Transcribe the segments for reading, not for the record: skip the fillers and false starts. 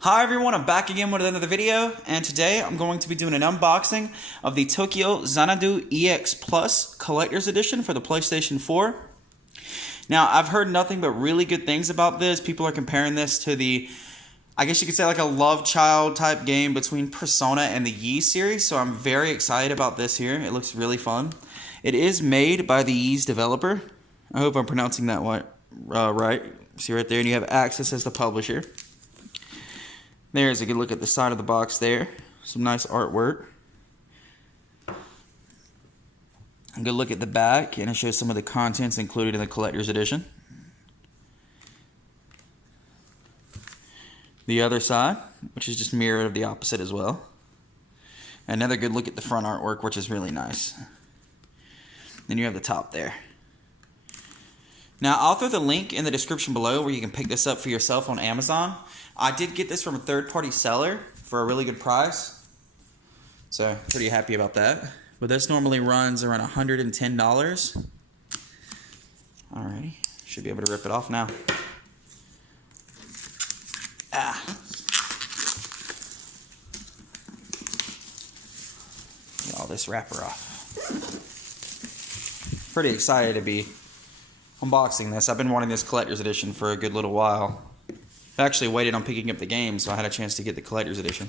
Hi everyone, I'm back again with another video, and today I'm going to be doing an unboxing of the Tokyo Xanadu EX Plus Collector's Edition for the PlayStation 4. Now, I've heard nothing but really good things about this. People are comparing this to the, I guess you could say like a love child type game between Persona and the Yi series, so I'm very excited about this here. It looks really fun. It is made by the Yi's developer. I hope I'm pronouncing that right. See right there, and you have Access as the publisher. There's a good look at the side of the box there. Some nice artwork. A good look at the back, and it shows some of the contents included in the collector's edition. The other side, which is just mirrored of the opposite as well. Another good look at the front artwork, which is really nice. Then you have the top there. Now, I'll throw the link in the description below where you can pick this up for yourself on Amazon. I did get this from a third-party seller for a really good price, so pretty happy about that. But this normally runs around $110. Alrighty, should be able to rip it off now. Get all this wrapper off. Pretty excited to be unboxing this. I've been wanting this collector's edition for a good little while. I actually waited on picking up the game, so I had a chance to get the collector's edition.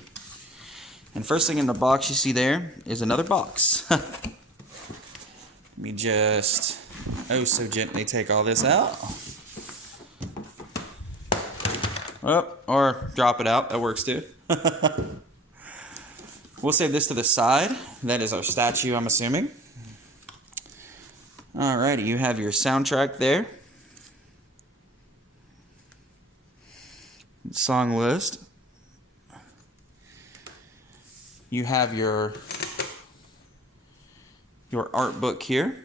And first thing in the box you see there is another box. Let me just so gently take all this out. Oh, or drop it out, that works too. We'll save this to the side. That is our statue, I'm assuming. Alrighty, you have your soundtrack there. Song list. You have your art book here.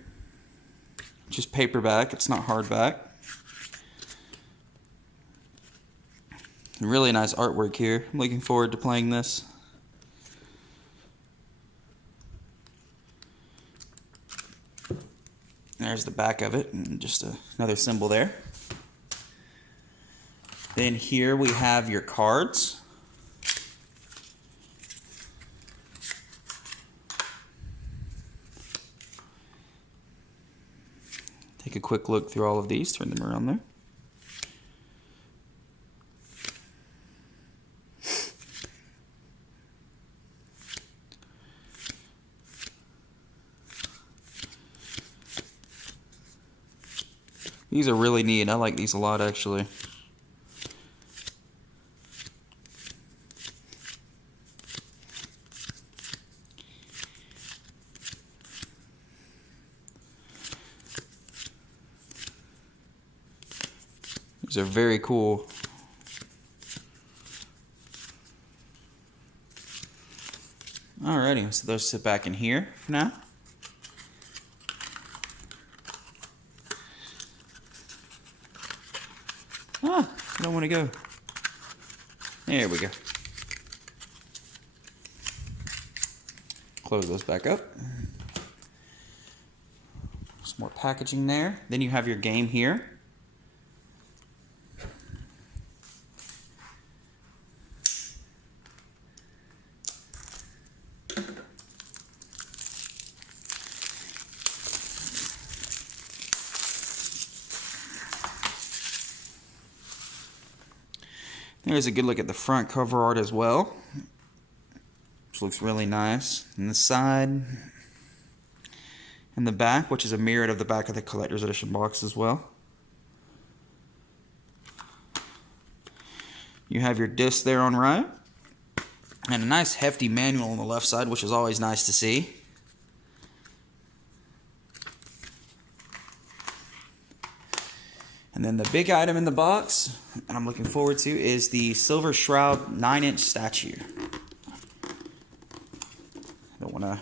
Just paperback, it's not hardback. Really nice artwork here. I'm looking forward to playing this. There's the back of it, and just another symbol there. Then here we have your cards. Take a quick look through all of these, turn them around there. These are really neat. I like these a lot, actually. These are very cool. Alrighty, so those sit back in here for now. I don't want to go. There we go. Close those back up. Some more packaging there. Then you have your game here. There's a good look at the front cover art as well, which looks really nice. And the side and the back, which is a mirror of the back of the collector's edition box as well. You have your disc there on right, and a nice hefty manual on the left side, which is always nice to see. And then the big item in the box, and I'm looking forward to, is the Silver Shroud 9-inch statue. I don't want to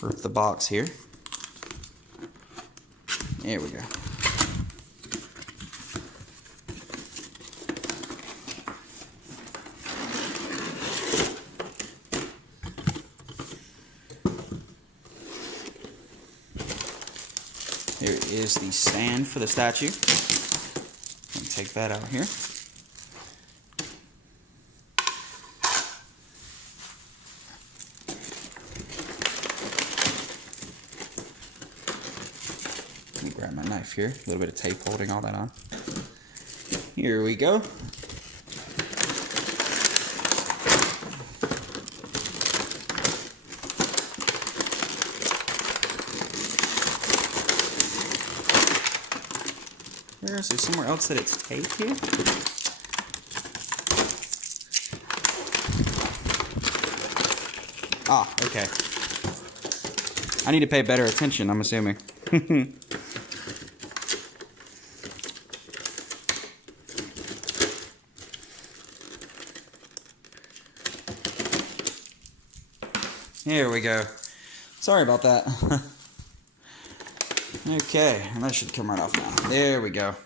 rip the box here. There we go. There is the stand for the statue. Let me take that out here. enough here. A little bit of tape holding all that on. Here we go. Is there somewhere else that it's taped here? Ah, okay. I need to pay better attention, I'm assuming. Here we go. Sorry about that. Okay, and that should come right off now. There we go.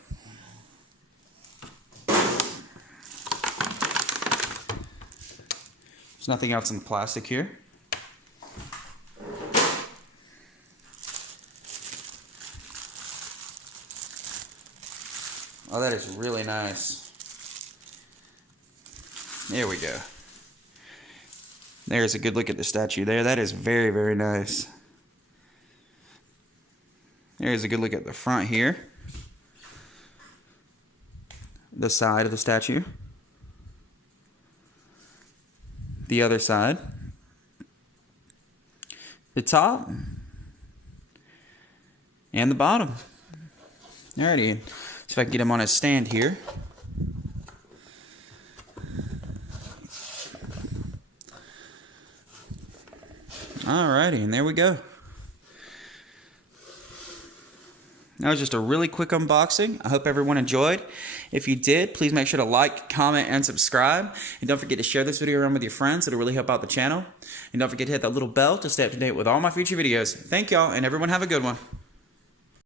There's nothing else in the plastic here. Oh, that is really nice. There we go. There's a good look at the statue there. That is very, very nice. There's a good look at the front here. The side of the statue. The other side. The top. And the bottom. Alrighty. See if I can get him on his stand here. Alrighty, and there we go. That was just a really quick unboxing. I hope everyone enjoyed. If you did, please make sure to like, comment, and subscribe. And don't forget to share this video around with your friends. It'll really help out the channel. And don't forget to hit that little bell to stay up to date with all my future videos. Thank y'all, and everyone have a good one.